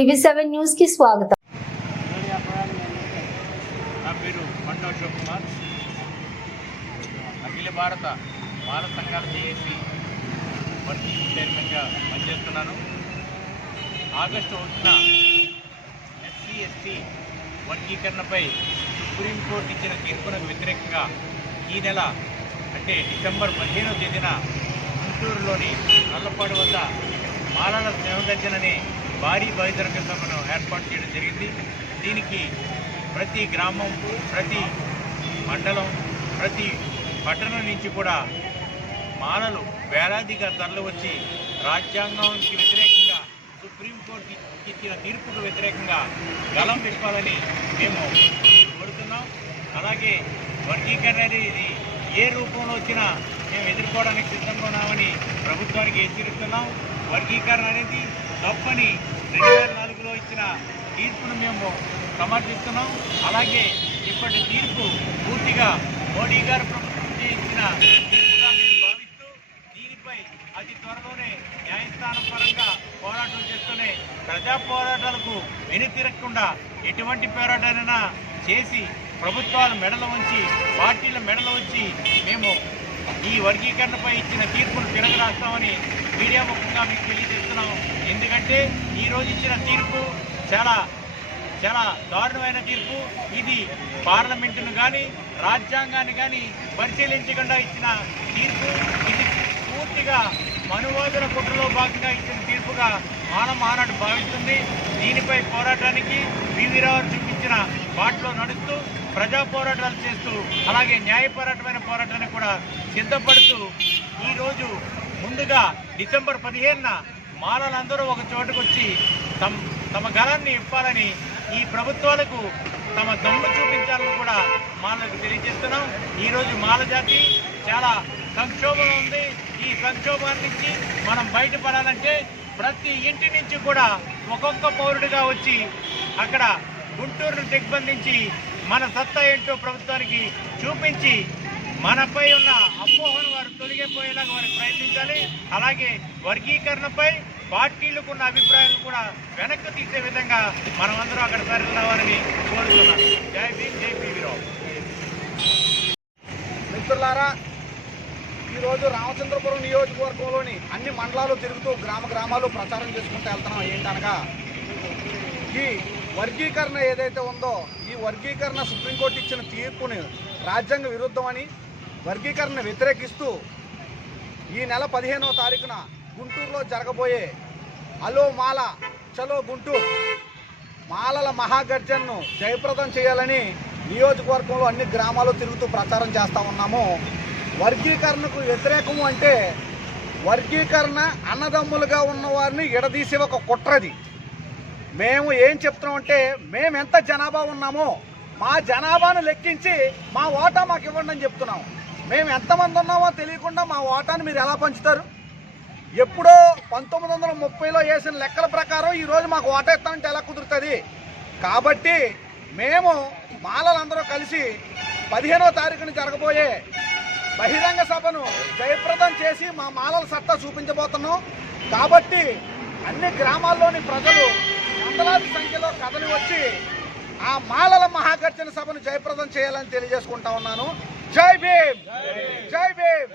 టీవీ7 news కి స్వాగతం। నా పేరు మండో అశోక్ కుమార్, అఖిల భారత బాల సంఘాల జేఏసీ వర్కింగ్ చైర్మన్గా పనిచేస్తున్నాను। ఆగస్టు 1న ఎస్సీ ఎస్టీ వర్గీకరణపై సుప్రీంకోర్టు ఇచ్చిన తీర్పునకు వ్యతిరేకంగా ఈ నెల అంటే డిసెంబర్ 15వ తేదీన గుంటూరులోని నల్లపాడు వద్ద మాలల స్నేహగర్జననే భారీ బహిరంగ సభను ఏర్పాటు చేయడం జరిగింది। దీనికి ప్రతి గ్రామం, ప్రతి మండలం, ప్రతి పట్టణం నుంచి కూడా మాలలు వేలాదిగా తరలి వచ్చి రాజ్యాంగానికి వ్యతిరేకంగా సుప్రీంకోర్టు ఇచ్చిన తీర్పుకు వ్యతిరేకంగా గళం విప్పాలని మేము కోరుతున్నాం। అలాగే వర్గీకరణ అనేది ఏ రూపంలో వచ్చినా మేము ఎదుర్కోవడానికి సిద్ధంగా ఉన్నామని ప్రభుత్వానికి హెచ్చరిస్తున్నాం। వర్గీకరణ అనేది తప్పని 2004లో ఇచ్చిన తీర్పును మేము సమర్థిస్తున్నాం। అలాగే ఇప్పటి తీర్పు పూర్తిగా మోడీ గారు ప్రభుత్వం ఇచ్చిన తీర్పుగా మేము భావిస్తూ దీనిపై అతి త్వరలోనే న్యాయస్థానం పరంగా పోరాటం చేస్తూనే ప్రజా పోరాటాలకు వెనుతిరగకుండా ఎటువంటి పోరాటాలైనా చేసి ప్రభుత్వాల మెడలు వంచి, పార్టీల మెడలు వంచి మేము ఈ వర్గీకరణపై ఇచ్చిన తీర్పును తిరగరాస్తామని మీడియా ముఖంగా మీకు తెలియజేస్తున్నాం। ఎందుకంటే ఈరోజు ఇచ్చిన తీర్పు చాలా దారుణమైన తీర్పు। ఇది పార్లమెంటును కానీ రాజ్యాంగాన్ని కానీ పరిశీలించకుండా ఇచ్చిన తీర్పు। ఇది పూర్తిగా మనువాదుల కుట్రలో భాగంగా ఇచ్చిన తీర్పుగా మానమానాడు భావిస్తుంది। దీనిపై పోరాటానికి వీరావు చూపించిన బాటలో నడుస్తూ ప్రజా పోరాటాలు చేస్తూ అలాగే న్యాయపరమైన పోరాటానికి కూడా సిద్ధపడుతూ ఈరోజు ముందుగా డిసెంబర్ 15న మాలలందరూ ఒక చోటుకు వచ్చి తమ గళాన్ని ఇప్పాలని, ఈ ప్రభుత్వాలకు తమ దమ్ము చూపించాలని కూడా మాలకు తెలియజేస్తున్నాం। ఈరోజు మాల జాతి చాలా సంక్షోభం ఉంది। ఈ సంక్షోభాన్ని నుంచి మనం బయటపడాలంటే ప్రతి ఇంటి నుంచి కూడా ఒక్కొక్క పౌరుడిగా వచ్చి అక్కడ గుంటూరును దిగ్బంధించి మన సత్తా ఏంటో ప్రభుత్వానికి చూపించి మనపై ఉన్న అపోహను వారు తొలగిపోయేలాగా వారు ప్రయత్నించాలి। అలాగే వర్గీకరణపై పార్టీలకు ఉన్న అభిప్రాయాలను కూడా వెనక్కి తీసే విధంగా మనమందరం అక్కడ తరలిరావాలని కోరుతున్నాను। జై భీమ్, జై వీరావు। మిత్రులారా, ఈరోజు రామచంద్రపురం నియోజకవర్గంలోని అన్ని మండలాలు తిరుగుతూ గ్రామాలు ప్రచారం చేసుకుంటూ వెళ్తున్నాం। ఏంటనగా ఈ వర్గీకరణ ఏదైతే ఉందో ఈ వర్గీకరణ సుప్రీంకోర్టు ఇచ్చిన తీర్పుని రాజ్యాంగ విరుద్ధమని వర్గీకరణ వ్యతిరేకిస్తూ ఈ నెల 15వ తారీఖున గుంటూరులో జరగబోయే అలో మాల చలో గుంటూరు మాలల మహాగర్జనను జయప్రదం చేయాలని నియోజకవర్గంలో అన్ని గ్రామాలు తిరుగుతూ ప్రచారం చేస్తూ ఉన్నాము। వర్గీకరణకు వ్యతిరేకము అంటే వర్గీకరణ అన్నదమ్ములుగా ఉన్న వారిని ఎడదీసే ఒక కుట్రది। మేము ఏం చెప్తున్నామంటే మేము ఎంత జనాభా ఉన్నామో మా జనాభాను లెక్కించి మా ఓటా మాకు ఇవ్వండి అని చెప్తున్నాము। మేము ఎంతమంది ఉన్నామో తెలియకుండా మా ఓటాను మీరు ఎలా పంచుతారు? ఎప్పుడో 1930లో వేసిన లెక్కల ప్రకారం ఈరోజు మాకు ఓటా ఇస్తామంటే ఎలా కుదురుతుంది? కాబట్టి మేము మాలలందరూ కలిసి 15వ తారీఖున జరగబోయే బహిరంగ సభను జయప్రదం చేసి మా మాలల సత్తా చూపించబోతున్నాం। కాబట్టి అన్ని గ్రామాల్లోని ప్రజలు వందలాది సంఖ్యలో కథలు వచ్చి ఆ మాలల మహాగర్జన సభను జయప్రదం చేయాలని తెలియజేసుకుంటా ఉన్నాను। జై భీమ్, జై భీమ్।